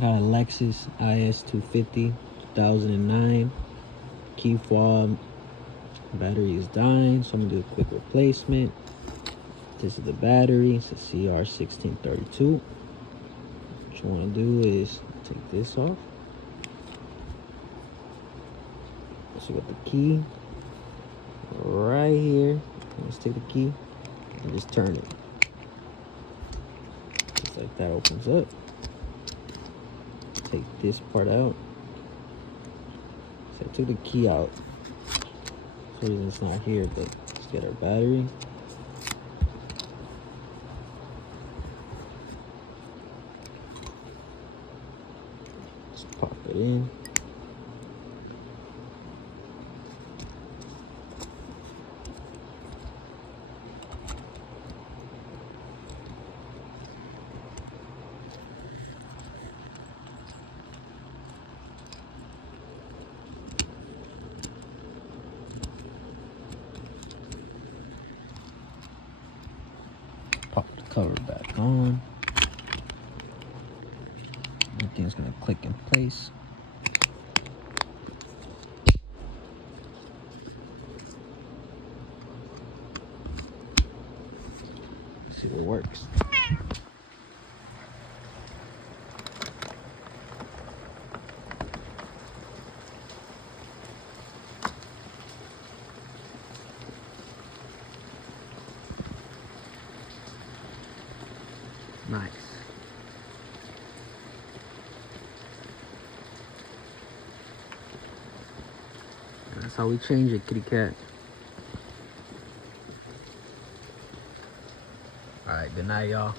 Got a Lexus is250 2009. Key Fob battery is dying, so I'm gonna do a quick replacement. This is the battery. It's a CR1632. What you want to do is take this off. So you got the key right here. Let's take the key and just turn it. Just like that, opens up. Take this part out. So I took the key out. For some reason it's not here, but let's get our battery. Just pop it in. Pop the cover back on. Everything's gonna click in place. Let's see what works. Nice. That's how we change it, kitty cat. All right, good night, y'all.